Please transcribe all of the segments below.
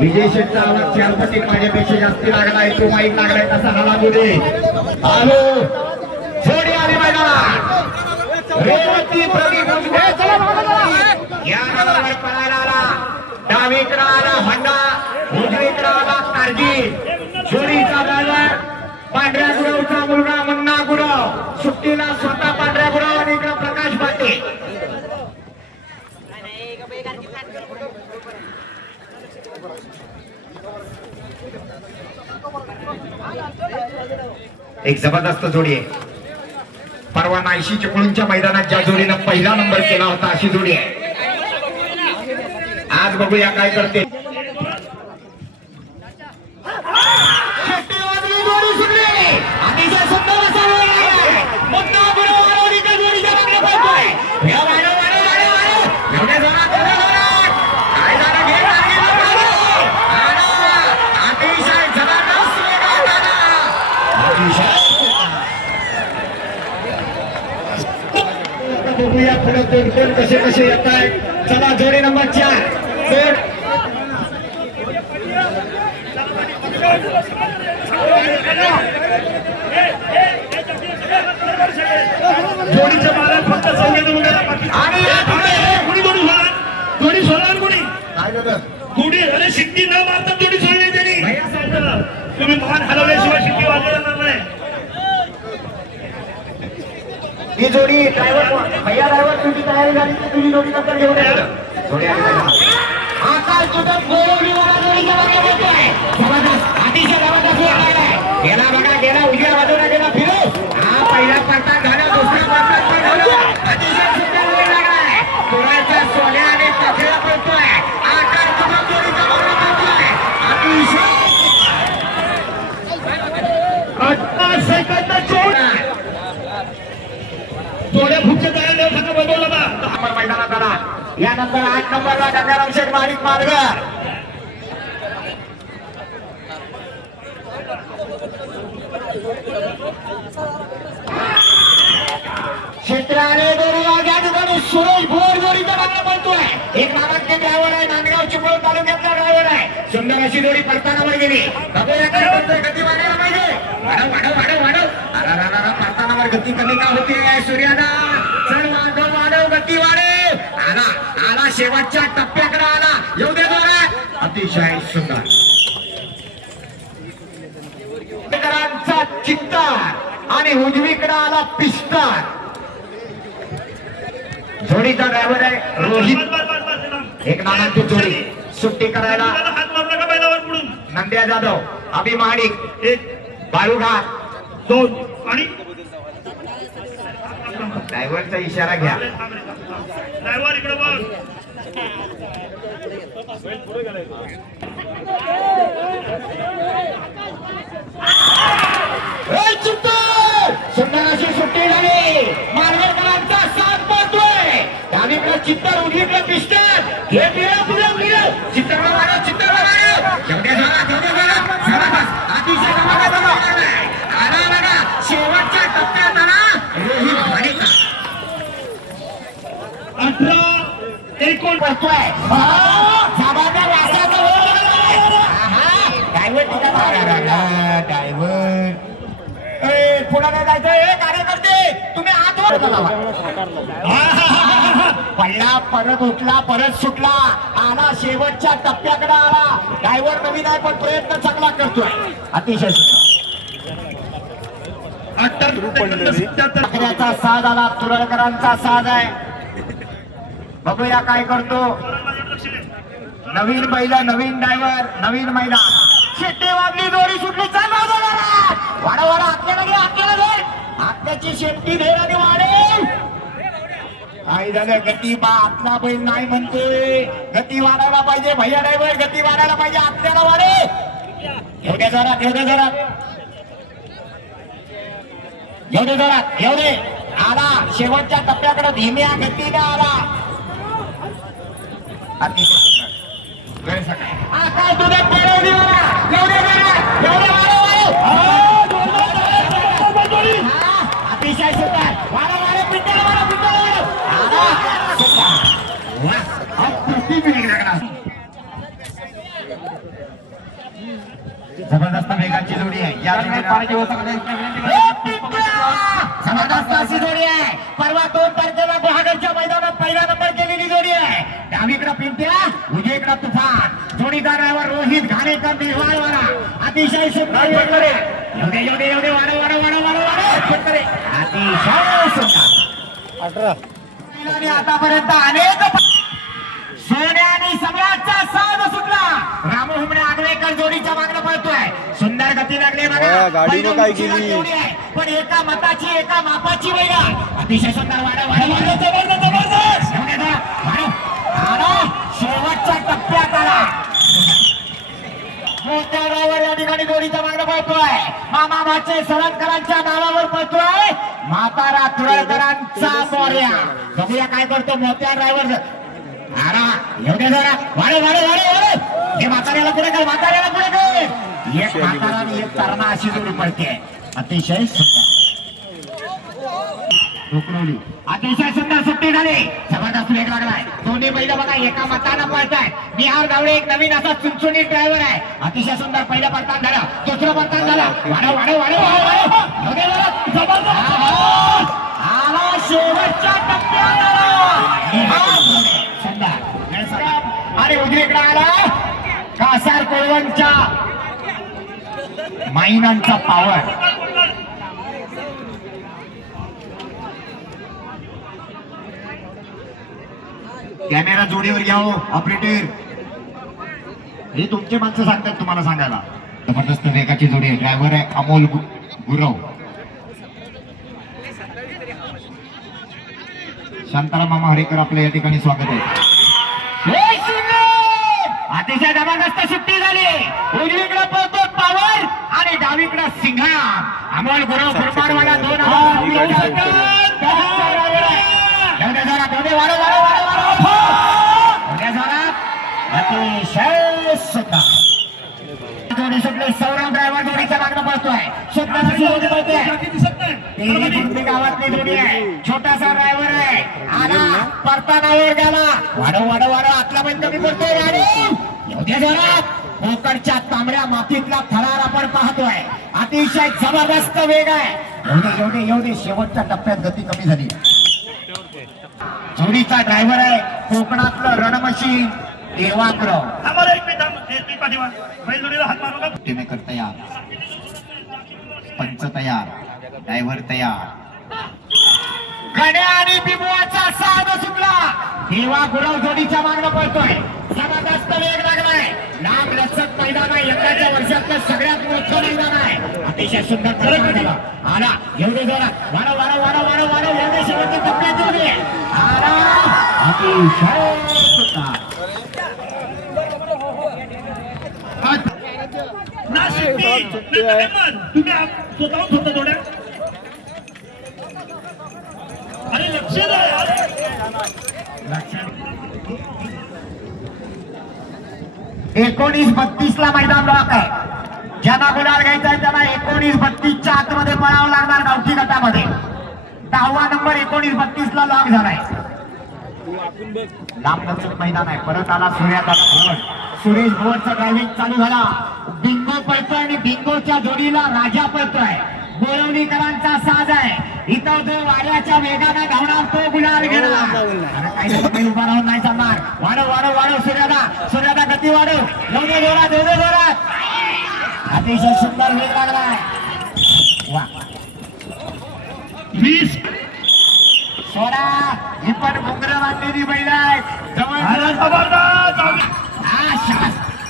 विजय शेटचा आवाज चारपटी माझ्यापेक्षा जास्ती लागलाय तो माईक लागलाय तसा हा लागू दे. आलो जोडी आली मैदानात रेवती प्रदीप या नंबरवर पळायला आला. डावीकडे आला होंडा, उजवीकडे आला कारजी. जोडीचा ड्रायव्हर पांढऱ्या गुरवचा मुलगा मुन्ना गुरव, सुट्टीला स्वतः पांढऱ्या गुरव आणि इकडे प्रकाश पाटील. एक जबरदस्त जोडी आहे. परवा 80 चिपळूणच्या मैदानात ज्या जोडीनं पहिला नंबर केला होता अशी जोडी आहे. आज बघूया काय करते. बघूया पुढे कोण कसे कसे येत आहे. चला जोडी नंबर 4 जोडीच्या मालात फक्त आणि जोडी सोडणार कोणी काय झालं. जोडी अरे शिट्टी न मारता जोडी सोडली त्यांनी. तुम्ही मान हलवल्याशिवाय शिट्टी वाजली जाणार नाही. ही जोडी ड्रायव्हर भैया ड्रायव्हर तुमची तयारी झाली तर तुम्ही जोडी नंतर घेऊन या. जोडी आली आकाश तुझं गोळीवाला जोडीच्या मागे बोलतोय. जबरदस्त अतिशय जबरदस्त लागलाय. गेला बघा गेला उजव्या बाजूला गेला फिरो. हा पहिला पट्टा झाला दुसरा पट्टा पण झाला. अतिशय सुंदर जोडी लागलाय. पुण्याच्या सोन्याने पकडला पडतोय. आकाश तुझं जोडीच्या मागे बोलतोय. अतिशय 8 सेकंद जोड्या फुटच्या तयार सांगा बदलला ना. नंबर मैदानात आला. यानंतर 8 नंबरला गंगाराम शेठ माणिक मार्गर. क्षेत्राने दोरीला या ठिकाणी सुरेश भोर जोडीचा मागणं पडतोय. एक नामांकित ड्रायव्हर आहे, नांदगाव चिपळूण तालुक्यातला ड्रायव्हर आहे. सुंदर अशी जोडी पडतानावर गेली. बघूया काय करतोय. गती वाढायला पाहिजे. वाढव वाढव वाढव वाढव. पडतानावर गती कमी का होते सूर्यादा. चल वाढव वाढव गती वाढव. आला आला शेवटच्या टप्प्याकडे आला. येऊ दे जोरात. अतिशय सुंदर चित्तार आणि उजवीकडे आला पिस्तार. जोडीचा ड्रायव्हर आहे रोहित. एक नामांकित जोडी सुट्टी करायला हात मारू नका बैलावर पडून. नंद्या जाधव, अभि महाडिक, एक बाळूघाट 2 आणि ड्रायव्हरचा इशारा घ्या. ड्रायव्हर इकडे बघ. सुंदर अशी सुट्टी झाली. मार्गकरांचा साथ पडतोय. डावीकडे चित्तर उजवीकडे पिस्टर. हे पिळा पुढे पिळा चित्तरला मारा चित्तरला मारा. शेवटी झाला बस अतिशय आला बघा शेवटच्या टप्प्यात आला रोहित माणिक. 18-19 पडतोय. सामान्य वासाचा ड्रायव्हर ड्रायव्हर पुढे नाही जायचं. कार्यकर्ते तुम्ही हात पडला परत उठला परत सुटला. आला शेवटच्या टप्प्याकडे आला. ड्रायव्हर नवीन आहे पण प्रयत्न चांगला करतोय. अतिशय सुंदर साज आला. तुरळकरांचा साज आहे. बघूया काय करतो. नवीन बैल नवीन ड्रायव्हर नवीन मैदान. शिट्टी वाजली जोडी सुटली. चल वाडा वाडा आपल्याला घे आपल्याला घे. आपल्याची शेट्टी दे आणि वाढेल. काय झालं गती बा आपला बैल नाही म्हणतोय. गती वाढायला पाहिजे भैया ड्रायव्हर. गती वाढायला पाहिजे आपल्याला वाढे. एवढ्या जोरात एवढ्या जोरात एवढे जोरात एवढे आला. शेवटच्या टप्प्याकडे धीम्या गतीने आला. अतिशय वेळ सकाळी आकाश दुधात पेरवली एवढे अतिशय सुंदर. वाडा वाडा पिट्याला वाडा पिट्याला वाडा. अप्रतिम लागला. या जबरदस्त अशी जोडी आहे. परवा 2 तारखेला गुहागरच्या मैदानात पहिला नंबर केलेली जोडी आहे. डावीकडे पिंट्या, उजवीकडे तुफान. जोडीदार ड्रायव्हर रोहित घाणेकर निर्वाळवाला. अतिशय सुंदर पटकरे. एवढे वाढ पटकरे. अतिशय सुंदर 18. आतापर्यंत अनेक सोन्या आणि सम्राटचा साज सुटला. रामू हुमणे आगवेकर जोडीच्या मागणं पळतोय. सुंदर गती लागली बघा. गाडीने काय केली? तेवढी आहे, पण एका मताची एका मापाची बैला. अतिशय सुंदर जबरदस्त. शेवटच्या टप्प्यात आला. मोठ्या ड्रायव्हर या ठिकाणी जोडीच्या मागणं पळतोय. मामा भाचे सळणकरांच्या नावावर पळतोय. म्हातारा तुरळकरांचा मोर्या. बघूया काय करतो मोठ्या ड्रायव्हर. एवढे जरा वाढे हे म्हाताऱ्याला पुढे कर. एक म्हातारा आणि एक तरणा अशी जोडी पडते. अतिशय सुंदर अतिशय सुंदर सुट्टी झाली. जबरदस्त वेग लागलाय. दोन्ही बैल बघा एका मतानं पळतायत. निहार गावडे एक नवीन असा चुनचुनी ड्रायव्हर आहे. अतिशय सुंदर पहिलं पडताना झालं. दुसरं पडताना झालं. आला शेवटच्या टप्प्यात आणि उजवीकडे आला कासार कोळवणच्या माईनांचा पावर. कॅमेरा जोडीवर घ्यावं ऑपरेटर. हे तुमचे माणसं सांगतात तुम्हाला सांगायला. जबरदस्त वेगाची जोडी आहे. ड्रायव्हर आहे अमोल गुरव. शांताराम मामा हरेकर आपल्या या ठिकाणी स्वागत आहे. अतिशय जबरदस्त सुट्टी झाली. उजवीकडे पळतो पावर आणि डावीकडे सिंघा. अमोल गुरव फुटबॉलवाला 2 अतिशय सुंदर जोडी सुटली. सौरभ ड्रायव्हर जोडीच्या मागणं पळतोय. गावातली जोडी आहे. छोटासा ड्रायव्हर आहे. आला परताना वर गेला. वाढव आतला पण कमी पडतोय. एवढ्या जोरात कोकणच्या तांबड्या मातीतला थरार आपण पाहतोय. अतिशय जबरदस्त वेग आहे. एवढे शेवटच्या टप्प्यात गती कमी झाली. जोडीचा ड्रायव्हर आहे कोकणातलं रणमशीन देवाग्रह. टीमेकर तयार, पंच तयार, ड्रायव्हर तयार. गण्या आणि बिबुआचा साध सुटला. देवा गुरव जोडीच्या मागणं पळतोय. जबरदस्त वेग लागलाय. लांब लचक मैदान आहे. यंदाच्या वर्षातलं सगळ्यात मोठं मैदान आहे. अतिशय सुंदर प्रकार झाला. आला एवढे जोरात वाढव एवढे शेवटचे टप्प्यात जोडी आला. अतिशय सुंदर तुम्ही स्वतःहून होता जोड्या. अरे लक्ष द्या. 19-32 ला मैदान लॉक आहे. ज्यांना गुलाल घ्यायचा आहे त्यांना 19-32च्या आतमध्ये पळावं लागणार. गावठी गटामध्ये 10वा नंबर 19-32 ला लॉक झालाय. लांब लचक मैदान आहे. परत आला सूर्यादादा. सुरेश भोवरचा ड्रायव्हिंग चालू झाला. बिंगो पळतोय आणि बिंगोच्या जोडीला राजा पळतोय. बोरवणीकरांचा साज आहे. इथं जो वाऱ्याच्या वेगाने धावणार तो गुलाल घेणार. काही उभा राहून नाही चालणार. वाढव सूर्यादा गती वाढव. एवढे जोरात अतिशय सुंदर वेग लागलाय. वा 20 सोडा. ही पण घुंगर बांधलेली बैल आहे.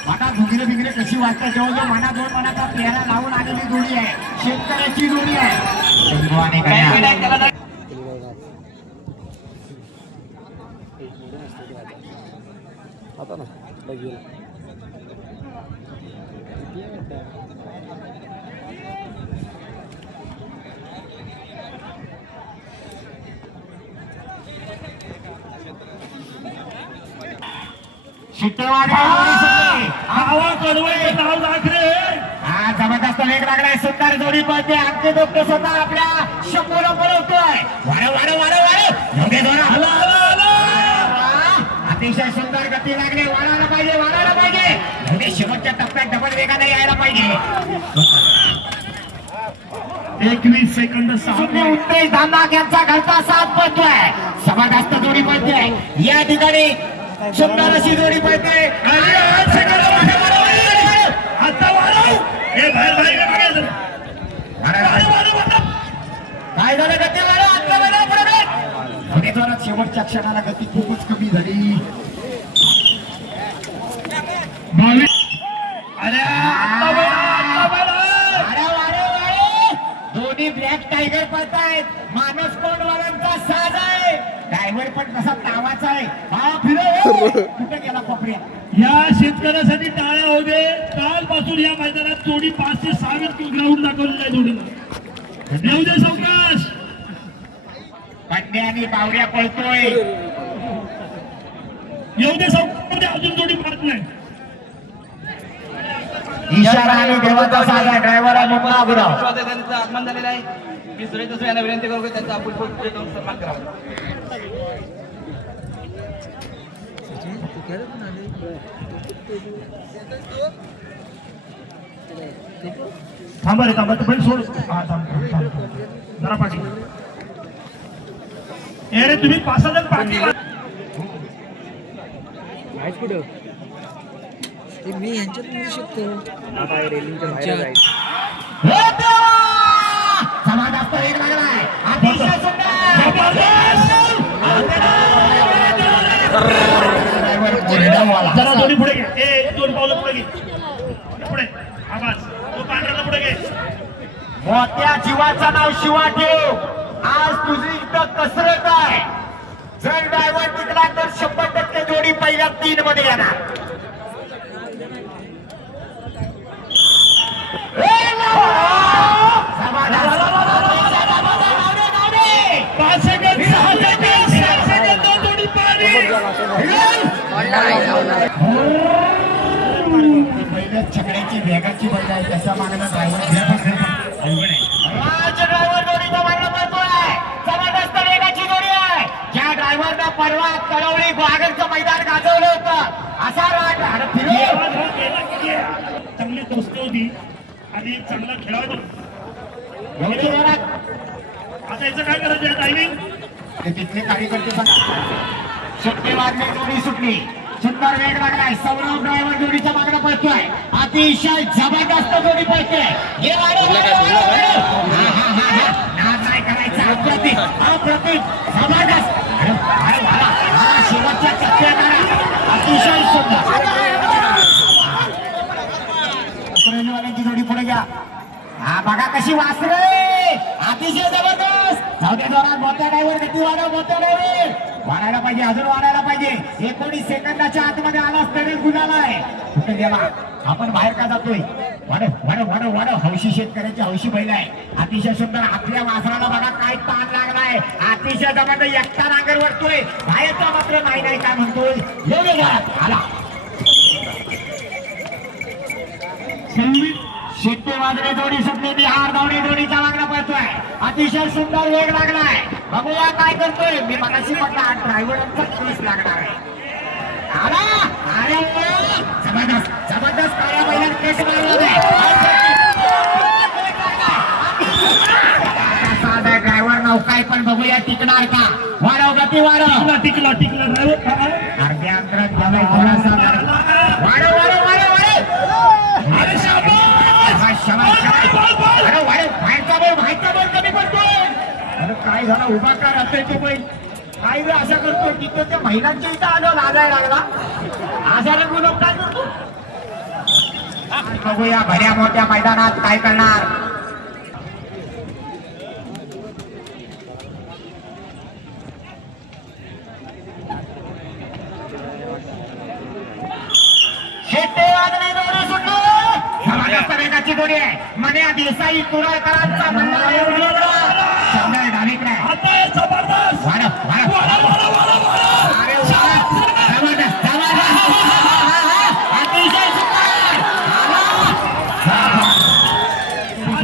मनात घुगरे बिगरे कशी वाटतं. जवळजवळ मना 2 मनाचा पेहरा लावून आलेली जोडी आहे. शेतकऱ्याची जोडी आहे. आता ना लगेल. जबरदस्त वेग लागलाय. सुंदर जोडी पळते. आमचे डॉक्टर स्वतः आपल्या शंभूला पळवतोय. अतिशय सुंदर गती लागली. वाढायला पाहिजे. शेवटच्या टप्प्यात डबल वेगाने यायला पाहिजे. 21 सेकंद 6 सुटणे उत्तेज धामनाक यांचा घरचा साथ पळतोय. जबरदस्त जोडी पळते या ठिकाणी. सुंदर अशी जोडी पळते. आणि 8 सेकंद मागे वाढव. आता वाढव. हे बाहेर बाहेर काय झालं? काय झालं गती वाढव. आता वाढव पुढे. पुढे जोरात शेवटच्या क्षणाला गती खूपच कमी झाली. 22. अरे आता वाढव. वाढव, वाढव, वाढव. दोन्ही ब्लॅक टायगर पळतायत. मानस कोंडवालांचा साज आहे. ड्रायव्हर पण कसा नावाचा आहे. हा फिरव. कुठे गेला कोपऱ्या? या शेतकऱ्यासाठी टाळ्या होऊ दे. कालपासून या मैदानात जोडी 5 ते 6 ग्राउंड दाखवलेला आहे जोडीला. येऊ दे सावकाश. पडण्या आणि बावड्या पळतोय. येऊ दे सावकाश. अजून जोडी पाहत नाही. इशारा आणि देवाचा साज आहे. ड्रायव्हर आहे मोकळा गुराव. त्यांचं आगमन झालेलं आहे. मी सुरेश जोशी यांना विनंती करतो की त्यांचा आपण सन्मान करावा. थांबा रे थांबा. तू पण सोड. हा थांब जरा पाठी. ए रे तुम्ही 5 जण पाठी. आहेच कुठं ते मी ह्यांच्यात मिळू शकतो. आता रेलिंगच्या बाहेर जायचं. हे देवा! जबरदस्त वेग लागलाय. अतिशय सुंदर. जरा दोन्ही पुढे घे. ए 2 पावलं पुढे घे. पुढे आवाज. तो पांढऱ्याला पुढे घे. मोठ्या जीवाचं नाव शिवा ठेव. आज तुझी इथं कसरत आहे. जर ड्रायव्हर टिकला तर 100% जोडी पहिल्या 3 मध्ये येणार. छकड्याची वेगाची बैल आहे. त्याच्या मागणं ड्रायव्हर ड्रायव्हर जोडीचा मागणं पळतोय. जबरदस्त वेगाची जोडी आहे. ज्या ड्रायव्हरनं परवा कळवली ग्वागरचं मैदान गाजवलं होतं असा राग. अरे फिरव. चांगली दोस्ती होती आणि चांगला खेळाडू. एवढी जोरात आता याचं काय करायचं आहे टायमिंग? ते तिथले कार्यकर्ते सुटली वाजली. जोडी सुटली. सुंदर वेग लागलाय. सौरभ ड्रायव्हर जोडीच्या मागणं पळतोय. अतिशय जबरदस्त जोडी पळते. हे वाढव, नाद नाही करायचा. अप्रतिम अप्रतिम जबरदस्त. शेवटच्या टप्प्यात अतिशय सुंदर. रेल्वेवाल्यांची जोडी पुढे घ्या. हा बघा कशी वासरे. अतिशय जबरदस्त. जाऊ दे जोरात. मोठ्या ड्रायव्हर किती वाढव. मोठ्या ड्रायव्हर वाढायला पाहिजे. अजून वाढायला पाहिजे. 19 सेकंदाच्या आतमध्ये आलाच तरी गुलाल आहे. कुठे गेला? आपण बाहेर का जातोय? वाढव वाढव वाढव वाढव. हौशी शेतकऱ्याची हौशी बैल आहे. अतिशय सुंदर. आपल्या वासराला बघा काय ताण लागलाय. अतिशय जबरदस्त. एकटा नांगर वरतोय. बाहेरचा मात्र नाही नाही काय म्हणतोय. येऊ घरात आला. शिट्टे वाजरे जोडी सुटली. बिहार धावणे जोडीचा मागणं पळतोय. अतिशय सुंदर वेग लागलाय. बघूया काय करतोय. मी मगाशी म्हटला ड्रायव्हरचा केस लागणार आहे. आला. अरे जबरदस्त जबरदस्त. काळ्या बैलात केस मारला. ड्रायव्हर नौकाय पण बघूया टिकणार का. वाढव गती वाढव. टिकला टिकला ड्रायव्हर. अर्ध्या अंतरात गेलाय थोडासा. वाढव वाढव वाढव वाढव. अरे शाबास. अरे वाढव. बाहेरचा बॉल कमी पडतोय. अरे काय झालं. उभा का राहतोय तो बैल. काय वेळ अशा करतो. तिथं त्या महिलांच्या इथं आलो लाजायला लागला. आजारी मुलं काय करतो. बघूया भऱ्या मोठ्या मैदानात काय करणार. शेट्टे वाजले जोडी सुटली. जबरदस्त वेगाची जोडी आहे. मन्या देसाई कुराळकरांचा डावीकडे. आता हे जबरदस्त. वाढव वाढव. अरे वाढव. जबरदस्त जबरदस्त. अतिशय सुंदर.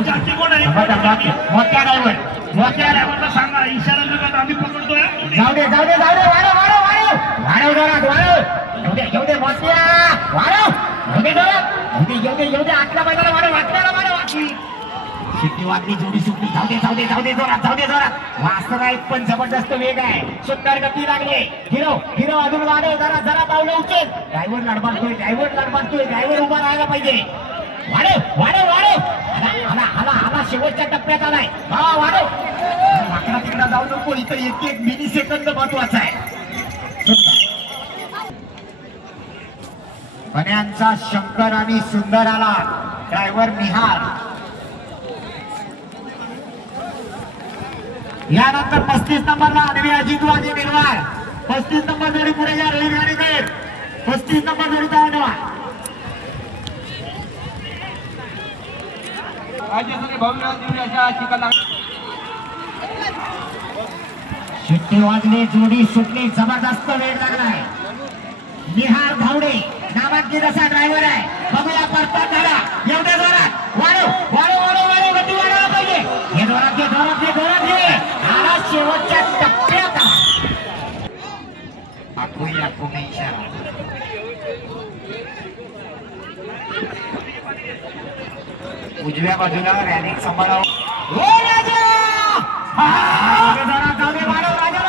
जाती कोण आहे? मोठ्या ड्रायव्हर. मोठ्या ड्रायव्हरला सांगा इशारा नका. आम्ही पकडतोय. जाऊ दे जाऊ दे जाऊ दे. वाढव वाढव वाढव. वाढव जोरात वाढव. येऊ दे मोठ्या. वाढव. येऊ दे जोरात. येऊ दे आतल्या मैदानाला वाढव. आतल्याला वाढव. शिट्टी वाजली, जोडी सुटली. जाऊ दे जाऊ दे जाऊ दे, जोरात जाऊ दे जोरात. वास्तव आहे पण जबरदस्त वेग आहे. सुंदर गती लागली. हिरो हिरो अजून वाढव, जरा जरा पावलं उचल. ड्रायव्हर लढबाडतोय, ड्रायव्हर लढबाडतोय. ड्रायव्हर उभा राहायला पाहिजे. वाढव वाढव वाढव. आला आला आला, शेवटच्या टप्प्यात आलाय. हा वाढव. माकडा तिकडा जाऊ नको, इथं एक एक मिली सेकंद महत्वाचा आहे. बन्यांचा शंकर आणि सुंदर आला. ड्रायव्हर निहार. यानंतर 35 नंबरला आदवी अजितवादी निर्वाळ. 35 नंबर जोडी पुढे या. रवी गाडीकर 35 नंबर जोडीचा आडवा. राज्यस्तरीय भव्य दिव्य अशा चिकन शिट्टी वाजली, जोडी सुटली. जबरदस्त वेग लागलाय. निहार धावडे नामांकित असा ड्रायव्हर आहे. बघूया परत झाला. एवढ्या जोरात वाढव वाढव वाढव वाढव, गती वाढायला पाहिजे. हे जोरात घे जोरात घे जोरात घे. आला शेवटच्या टप्प्यात. आठवूया पुणे इशारा. उजव्या बाजूला रॅलिंग सांभाळावं. हो राजा. जोरात जाऊ दे. वाढव राजाला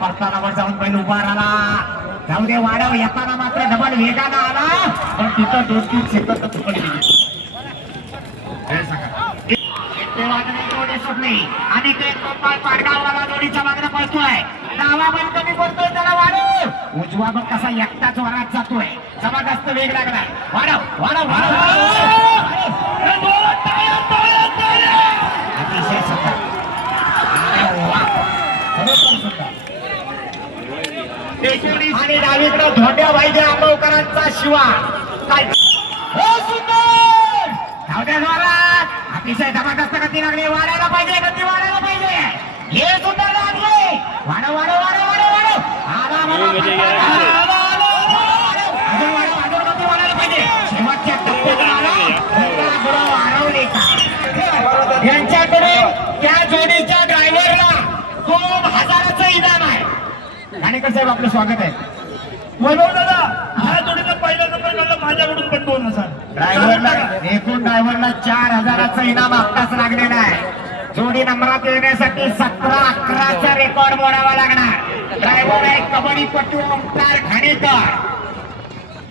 परतानावर जाऊन बैल उभा राहिला. जाऊ दे वाढव. येताना मात्र डबल वेगानं आला, पण तिथं 2-3 सेकंद चुकली. जोडी सुटली आणि ते गोपाळ पाडगाववाला जोडीच्या मागणं पळतोय. डावा बैल कमी पडतोय, त्याला वाढव. उजवा बघ कसा एकटाच वरात जातोय. जबरदस्त वेग लागलाय. वाढव वाढव वाढव. अतिशय सुंदर. आणि डावीकडं धोंड्या पाहिजे आंबवकरांचा शिवा. काय हो सुंदर. धावत्या जोरात अतिशय जबरदस्त गती लागली. वाढायला पाहिजे, गती वाढायला पाहिजे. हे सुंदर लागले. वाढव वाढव वाढव वाढव वाढव. आला गती वाढायला पाहिजे. शेवटच्या टप्प्यात यांच्याकडे त्या जोडीच्या ड्रायव्हरला 2000चं इनाम आहे. ठाणेकर साहेब आपलं स्वागत आहे. वैभव दादा, ह्या जोडीला पहिला नंबर काढला माझ्याकडून पण 2000. ड्रायव्हरला एकूण ड्रायव्हरला 4000चं इनाम आत्ताच लागलेलं आहे. जोडी नंबरात येण्यासाठी 17-11चा रेकॉर्ड मोडावा लागणार. ड्रायव्हर आहे कबड्डीपटू ओंकार घाणेकर,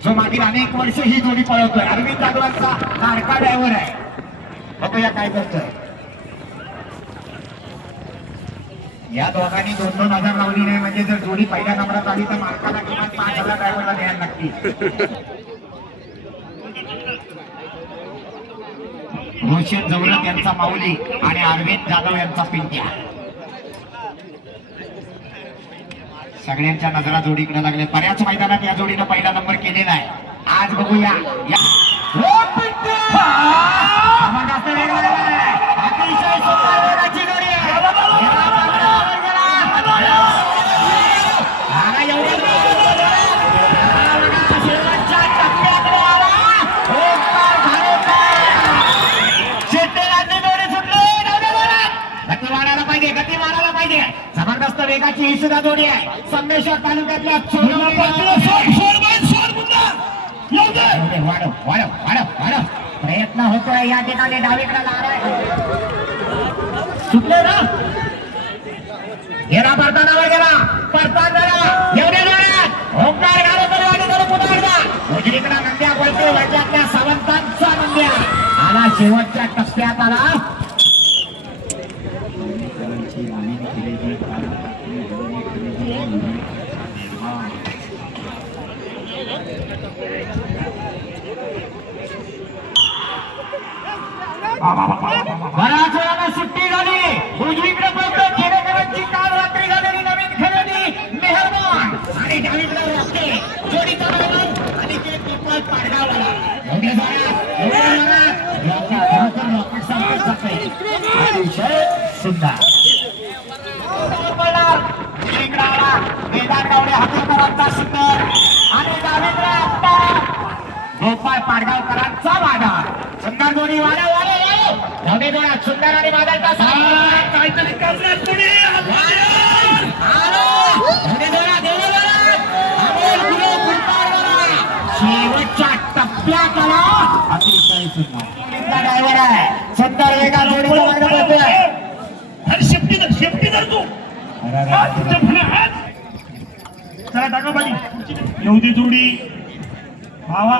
जो मागील अनेक वर्ष ही जोडी पळवतोय. अरविंद जाधवांचा लाडका ड्रायव्हर आहे. बघूया काय करतोय. या दोघांनी 2,000 लावली नाही म्हणजे जर जोडी पहिल्या नंबरात आली तर मालकाला किमान 5,000 ड्रायव्हरला द्यायला लागतील. रोशन जवरत यांचा माऊली आणि अरविंद जाधव यांचा पिंट्या. सगळ्यांच्या नजरा जोडीकडे लागले. बऱ्याच मैदानात या जोडीनं पहिला नंबर केलेला आहे. आज बघूया अतिशय सुंदर वेगाची जोडी आहे. गती मारायला पाहिजे. जबरदस्त वेगाची ही सुद्धा जोडी आहे. संगमेश्वर तालुक्यातल्या वाढव वाढव वाढव वाढव. प्रयत्न होतोय या ठिकाणी. डावीकडे लाराय सुटले ना. गेला परतानावर गेला. परतान झाला. एवढ्या जोरात ओंकार घालवतो आणि जरा पुन्हा एकदा उजवीकडे नंद्या बोलते. वरच्यातल्या सावंतांचा नंद्या आला. शेवटच्या टप्प्यात आला. बऱ्याच वेळाला सुट्टी झाली. उजवीकडे पळतो. खेडेकरांची काल रात्री झालेली नवीन खरेदी मेहरबान आणि डावीकडे रस्ते जोडीचा बरोबर आणि ते गोपाळ पाडगावला. एवढ्या रॉकेट सारखे जाते. अतिशय सुंदर उजवीकडे आला. वेदांत गावडे हातकरांचा सुंदर आणि डावीकडे आत्ता गोपाळ पाडगावकरांचा वाडा. सुंदर जोडी. वाडा वाडा एवढे जोरात सुंदर आणि बादलचा काहीतरी करणार पुढे. एवढे जोरात एवढे जोरात धर तू हात तुझ्या पुढे हात. चला टाका पाणी येऊ दे जोडी भावा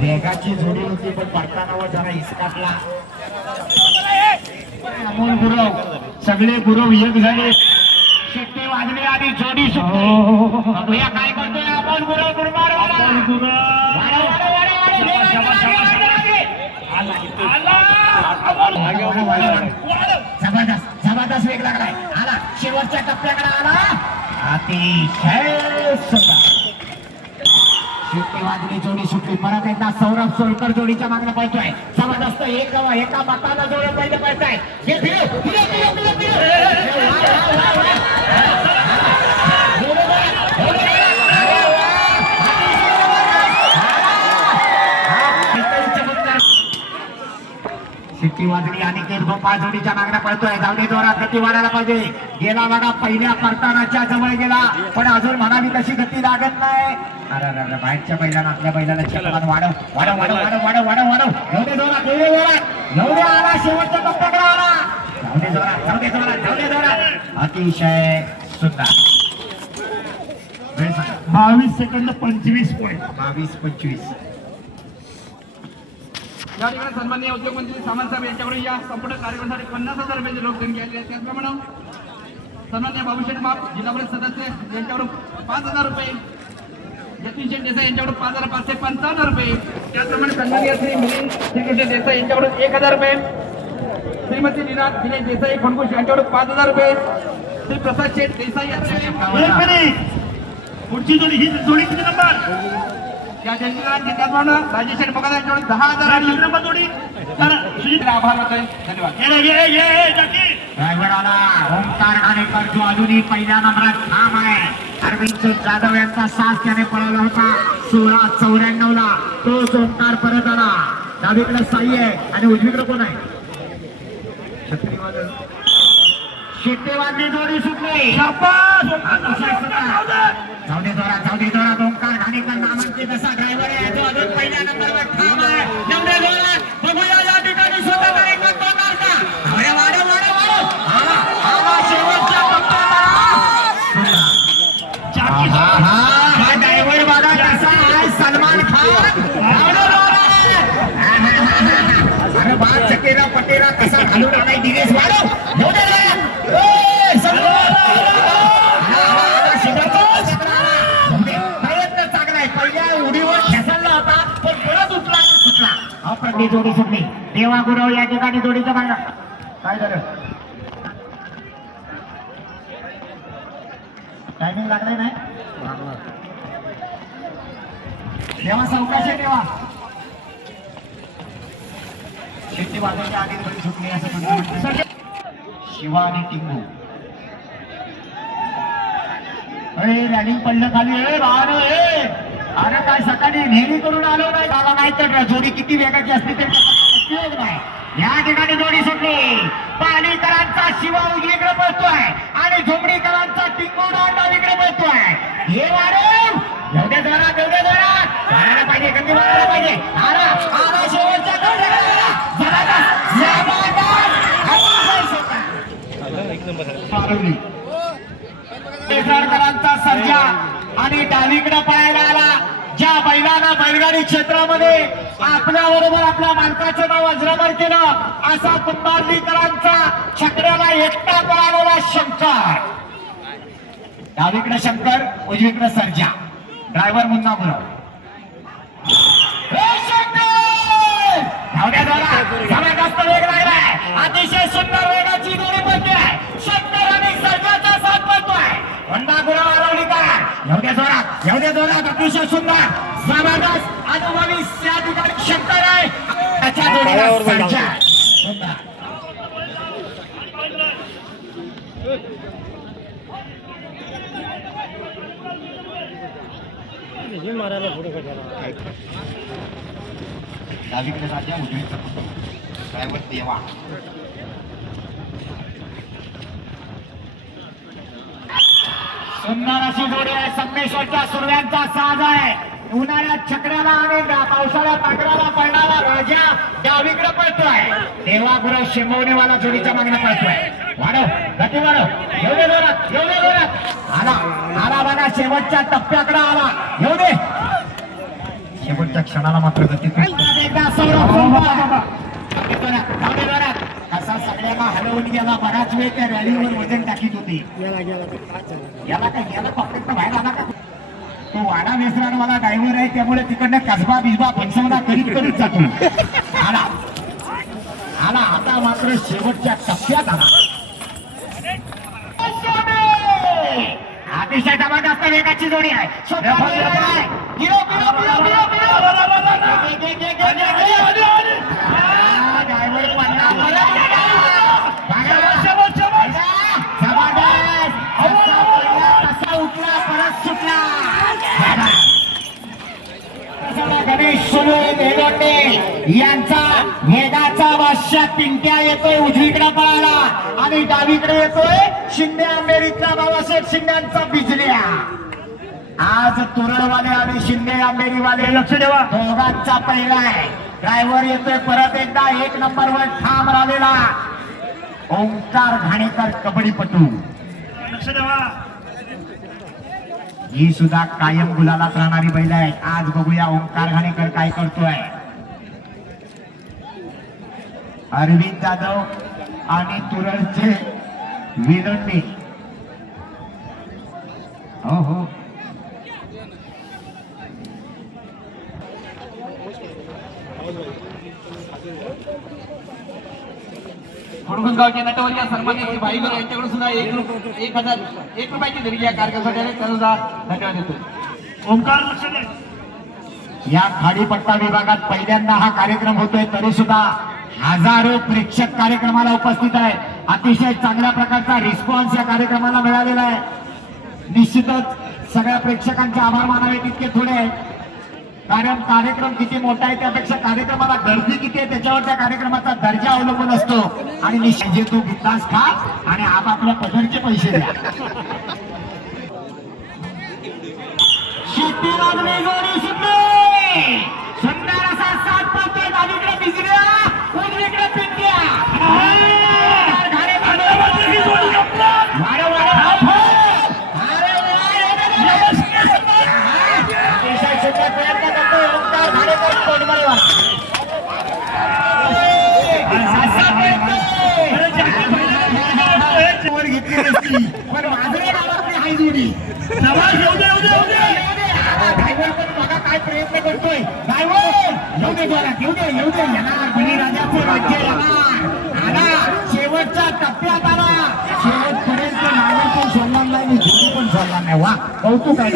वेगाची जोडी होती पण पडताना जरा इसकाटला. अमोल गुरव सगळे गुरव एक झाले. शिट्टी वाजली आणि जोडी सुटली. बघूया काय करतोय अमोल गुरव गुरमार जबरदस्त जबरदस्त वेग लागलाय. आला शेवटच्या टप्प्याकडे आला. अतिशय सुंदर शिट्टी वाजली जोडी सुटली. परत एकदा सौरभ सोलकर जोडीच्या मागणं पळतोय. जबरदस्त एका मताला जोडून पहिले पळताय. शिट्टी वाजली आणि गोपाळ जोडीच्या मागण्या पळतोय. जाऊदे जोरात गती वाढायला पाहिजे. गेला बघा पहिल्या परतानाच्या जवळ गेला पण अजून म्हणावी तशी गती लागत नाही. अरे बाहेरच्या बैलाला आपल्या बैलाला चकमान वाढव वाढव वाढव वाढव वाढव वाढव वाढव. एवढे जोरात एवढे जोरात एवढे आला शेवटच्या टप्प्याकडे आला. जाऊदे जोरात जाऊदे जोरात जाऊदे जोरात. अतिशय सुंदर. 22 सेकंद 25 पॉईंट. 22-25. या ठिकाणी सन्माननीय उद्योगमंत्री सामंत साहेब यांच्याकडून या संपूर्ण कार्यक्रमासाठी 50,000 रुपयाची रोख देणगी आली आहे. त्याचप्रमाणे सन्माननीय बाबूशेठ माप जिल्हा परिषद सदस्य यांच्याकडून 5,000 रुपये. जतीन शेठ देसाई यांच्याकडून 5,555 रुपये. त्याचप्रमाणे सन्माननीय श्री मिलिंद श्रीकृष्ण देसाई यांच्याकडून 1,000 रुपये. श्रीमती लीना दिनेश देसाई खंडकुश यांच्याकडून 5,000 रुपये. श्री प्रसाद शेठ देसाई यांच्याकडे पुढची जोडी ही जोडी किती नंबर या त्याचप्रमाणे राजेश शेठ बघा यांच्याकडून 10,000 नंबर जोडी. तर आभार होतोय. धन्यवाद. ड्रायव्हर आला ओंकार घाणेकर जो अजूनही पहिल्या नंबरात ठाम आहे. अरविंद जाधव यांचा साथ त्याने पळवला होता 1694 ला. तोच ओंकार परत आला. डावीकडे साई आहे आणि उजवीकडे कोण आहे. शिट्टेवादी जोडी सुटली. जाऊदे जोरात ओंकार घाणेकर नामांकित असा ड्रायव्हर आहे जो अजून पहिल्या नंबरवर ठाम आहे. एवढे जोरात बघूया या ठिकाणी स्वतः एक होणार का. वाढव आला शेवटच्या हा ड्रायव्हर बघा कसा आहे सलमान खान. अरे बा चकेरा पटेरा कसा घालून आलाय दिनेश. वाढव प्रयत्न चांगला आहे. पहिल्या उडीवर ठेसला होता पण परत सुटला. अप्रतिम जोडी सुटली. देवा गुरव या ठिकाणी जोडीचं मागणं काय झालं. टायमिंग लागलाय नाही देवा सावकाश आहे. देवा शेती वाजायच्या आधी जोडी सुटली असं म्हणतो. शिवा आणि टिंगू रॅलिंग पडलं खाली. अरे काय सकाळी नेहमी करून आलो नाही मला नाही तर जोडी किती वेगाची असते ते उपयोग नाही. या ठिकाणी जोडी सुटली. पालीकरांचा शिवा उजवीकडे पळतोय आणि झुमडीकरांचा टिंगू डावीकडे पळतोय. हे वाढव एवढे जोरात वाढायला पाहिजे. गती वाढायला पाहिजे. आला शेवटच्या केसरकरांचा सर्जा आणि डावीकडे पळायला आला. ज्या बैलानं बैलगाडी क्षेत्रामध्ये आपल्या बरोबर आपल्या मालकाचं नाव अजरामर केलं असा कुंभारलीकरांचा छकड्याला एकटा पळालेला शंकर. डावीकडे शंकर उजवीकडे सर्जा. ड्रायव्हर मुन्ना गुरव. जबरदस्त वेग लागलाय. अतिशय सुंदर वेगाची जोडी पडली आहे. शंकर आणि सर्जाचा साथ पडतोय. मुन्ना गुरव आरवलीकर एवढ्या जोरात अतिशय सुंदर जबरदस्त अनुभवी या ठिकाणी शंकर आहे. त्याच्या जोडीला सर्जा सुंदर. डावीकडे राजा उजवीकडे ड्रायव्हर देवा. सुंदर अशी जोडी आहे. संमेश्वरच्या सुरव्यांचा साज आहे. उन्हाळ्यात छकड्याला आणि पावसाळ्यात पांघराला पळणारा राजा डावीकडे पळतोय. देवागुरव शेंबवणेवाला जोडीच्या मागणं पळतोय. वाढव गती वाढव. एवढे जोरात आला बघा शेवटच्या टप्प्याकडे आला. येऊ दे शेवटच्या क्षणाला मात्र गती एकदा सौरभ कसा सगळ्यांना हलवून गेला. बराच वेळ त्या रॅलीवर वजन टाकीत होती. याला काय गेला पॉकेट बाहेर आला का? तो वाडा वेसराडवाला ड्रायव्हर आहे त्यामुळे तिकडनं कसबा बिजबा पंचमदा करीत जातो. आला आता मात्र शेवटच्या टप्प्यात आला. अतिशय जबरदस्त वेगाची जोडी आहे. उठला परत सुटला. गणेश सोनवणे देवंडे यांचा वेगाचा बादशाह पिंट्या येतोय उजवीकडे पळाला आणि डावीकडे येतोय शिंदे आंबेरीतला बाबासाहेब शिंद्यांचा बिजल्या. आज तुरळवाले आणि शिंदे आंबेरीवाले लक्ष ठेवा. दोघांचा पहिला आहे. ड्रायव्हर येतोय परत एकदा 1 नंबरवर ठाम राहिलेला ओंकार घाणेकर कबड्डीपटू. लक्ष ठेवा. ही सुद्धा कायम गुलालात राहणारी बैल आहे. आज बघूया ओंकार घाणेकर काय करतोय. अरविंद जाधव आणि तुरळचे विलंडे. हो गावचे नटवर्य सन्मान्य भाईगर यांच्याकडून सुद्धा 1 रुपयाची देणगी या कार्यक्रमासाठी आहे. त्यांना सुद्धा धन्यवाद देतो. ओंकार लक्ष दे. या खाडीपट्टा विभागात पहिल्यांदा हा कार्यक्रम होतोय तरी सुद्धा हजारो प्रेक्षक कार्यक्रमाला उपस्थित आहे. अतिशय चांगल्या प्रकारचा रिस्पॉन्स या कार्यक्रमाला मिळालेला आहे. निश्चितच सगळ्या प्रेक्षकांचे आभार मानावे तितके थोडे आहेत. कारण कार्यक्रम किती मोठा आहे त्यापेक्षा कार्यक्रमाला गर्दी किती आहे त्याच्यावर त्या कार्यक्रमाचा दर्जा अवलंबून असतो. आणि निश्चित तू बिंदास खा आणि आपापल्या पदरचे पैसे द्या. शेती लागली जोडी सुटली. सुंदर असा साथ पडतोय. डावीकडे बिजल्या उजवीकडे पिंट्या. पण माझ्या गावातली हाय जोडी. ड्रायव्हर पण बघा काय प्रयत्न करतोय. ड्रायव्हर येऊ दे जोरात येऊ दे येणार बळीराजाचं राज्य येणार. आला शेवटच्या टप्प्यात आला. शेवटपर्यंत नाव पण सोडणार नाही जोडी पण सोडणार नाही. वा कौतुक आहे.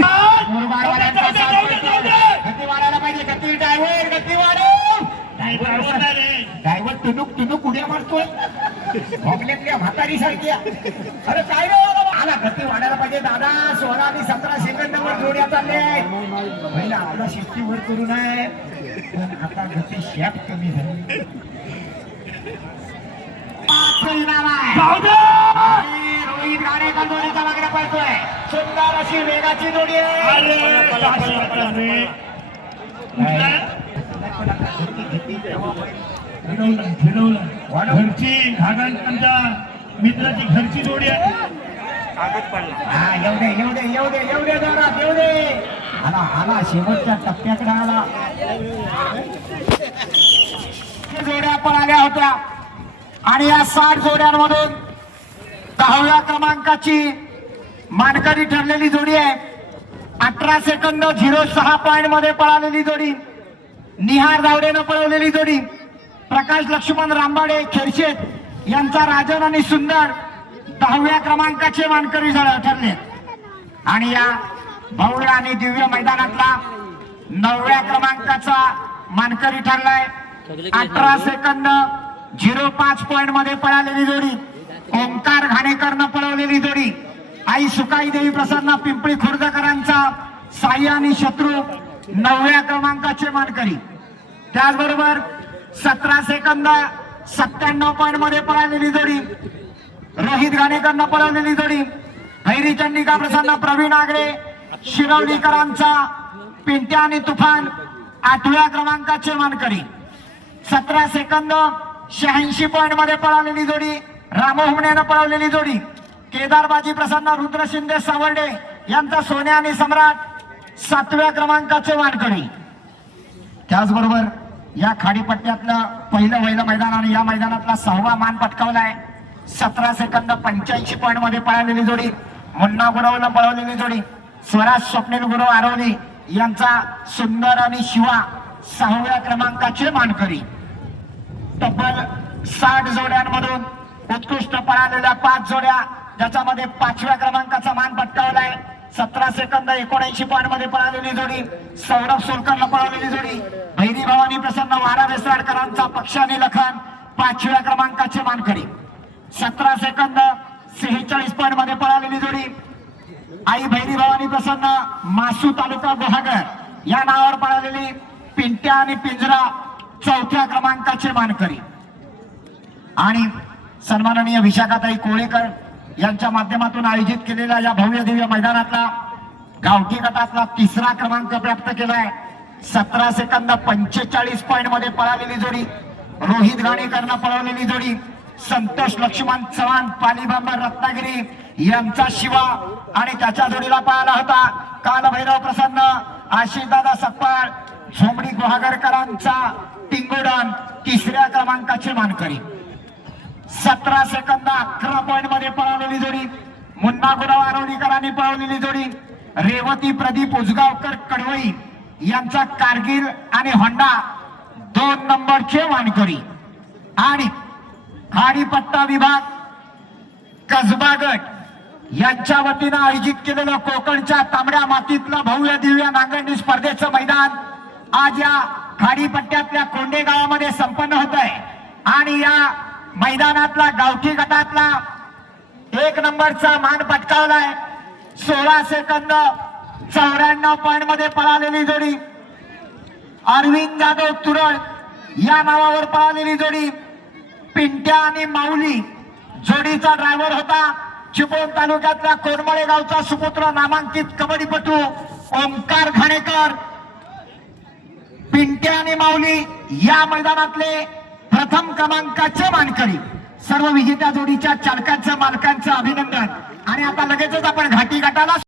गती वाढायला पाहिजे. गती ड्रायव्हर गती वाढव. ड्रायव्हर टुनुक उड्या मारतोय भोगल्यातल्या म्हातारी सारख्या. अरे काय रे आला. गती वाढायला पाहिजे दादा. 16 आणि 17 सेकंदावर जोड्या चालले. पहिला आपला शिस्तीवर करू नये पण आता गती शॅप कमी झाली. रोहित गाणेकर जोडीचा मागण्या पळतोय. सुंदर अशी वेगाची जोडी आहे. फिरवलं घरची घागांच्या मित्राची घरची जोडी आहे. हा येऊ दे जोरात येऊ दे. आला शेवटच्या टप्प्याकडे आला. जोड्या पळाल्या होत्या आणि या 60 जोड्यांमधून 10व्या क्रमांकाची मानकरी ठरलेली जोडी आहे. 18 सेकंद 06 पॉइंट मध्ये पळालेली जोडी. निहार दावडेनं पळवलेली जोडी. प्रकाश लक्ष्मण रामबाडे खेरशेत यांचा राजन आणि सुंदर 10व्या क्रमांकाचे मानकरी ठरले. आणि या भव्य आणि दिव्य मैदानातला 9व्या क्रमांकाचा मानकरी ठरलाय. 18 सेकंद 05 पॉइंट मध्ये पळालेली जोडी. ओंकार घाणेकरनं पळवलेली जोडी. आई सुकाई देवी प्रसन्न पिंपळी खुर्दकरांचा साई आणि शत्रू 9व्या क्रमांकाचे मानकरी. त्याचबरोबर 17 सेकंद 97 पॉइंट मध्ये पळालेली जोडी रोहित घाणेकरनं पळवलेली जोडी. भैरी चंडिका प्रसन्न प्रवीण आगरे शिरवलीकरांचा पिंट्या आणि तुफान 8व्या क्रमांकाचे मानकरी. 17 सेकंद 86 पॉइंट मध्ये पळालेली जोडी, रामोहमण्यानं पळवलेली जोडी. केदारबाजी प्रसन्न रुद्र शिंदे सावर्डे यांचा सोन्या आणि सम्राट 7व्या क्रमांकाचे मानकरी. त्याचबरोबर या खाडीपट्ट्यातलं पहिलं मैदान आणि या मैदानातला 6वा मान पटकावलाय. 17 सेकंद 85 पॉइंट मध्ये पळालेली जोडी, मुन्ना गुरवला पळवलेली जोडी. स्वराज स्वप्नील गुरव आरवली यांचा सुंदर आणि शिवा 6व्या क्रमांकाचे मानकरी. तब्बल 60 जोड्यांमधून उत्कृष्ट पळालेल्या 5 जोड्या, ज्याच्यामध्ये 5व्या क्रमांकाचा मान पटकावलाय. 17 सेकंद 79 पॉइंट मध्ये पळालेली जोडी, सौरभ सोलकरला पळालेली जोडी. भैरी भवानी प्रसन्न वारा वेसाडकरांचा पक्षाने लखन 5व्या क्रमांकाचे मानकरी. 17 सेकंद 46 पॉइंट मध्ये पळालेली जोडी, आई भैरी भवानी प्रसन्न मासू तालुका गुहागर या नावावर पळालेली पिंट्या आणि पिंजरा 4थ्या क्रमांकाचे मानकरी. आणि सन्माननीय विशाखाताई कोळेकर यांच्या माध्यमातून आयोजित केलेल्या या भव्य दिव्य मैदानातला गावठी गटातला 3रा क्रमांक प्राप्त केलाय. 17 सेकंद 45 पॉइंट मध्ये पळालेली जोडी, रोहित गाणेकरनं पळवलेली जोडी. संतोष लक्ष्मण चव्हाण पालीबांबर रत्नागिरी यांचा शिवा आणि त्याच्या जोडीला पळाला होता कालभैरव प्रसन्न आशिषदादा सकपाळ झोंबडी गुहागरकरांचा टिंगोडन 3ऱ्या क्रमांकाचे मानकरी. 17 सेकंद 11 पॉइंट मध्ये पळालेली जोडी, मुन्ना गुरव आरवलीकरांनी पळवलेली जोडी. रेवती प्रदीप उजगावकर कडवई यांचा कारगिल आणि होंडा 2 नंबरचे मानकरी. आणि खाडीपट्टा विभाग कसबा गट यांच्या वतीनं आयोजित केलेलं कोकणच्या तांबड्या मातीतलं भव्य दिव्य नांगरणी स्पर्धेचं मैदान आज या खाडीपट्ट्यातल्या कोंडे गावामध्ये संपन्न होत आहे. आणि या मैदानातला गावठी गटातला 1 नंबरचा मान पटकावलाय. 16 सेकंद 94 पॉइंट मध्ये पळालेली जोडी, अरविंद जाधव तुरळ या नावावर पळालेली जोडी. पिंट्या आणि माऊली जोडीचा ड्रायव्हर होता चिपळूण तालुक्यातल्या कोरमळे गावचा सुपुत्र नामांकित कबड्डीपटू ओंकार घाणेकर. पिंट्या आणि माऊली या मैदानातले प्रथम क्रमांकाचे मानकरी. सर्व विजेत्या जोडीच्या चालकांचं मालकांचं अभिनंदन. आणि आता लगेचच आपण घाटी गटाला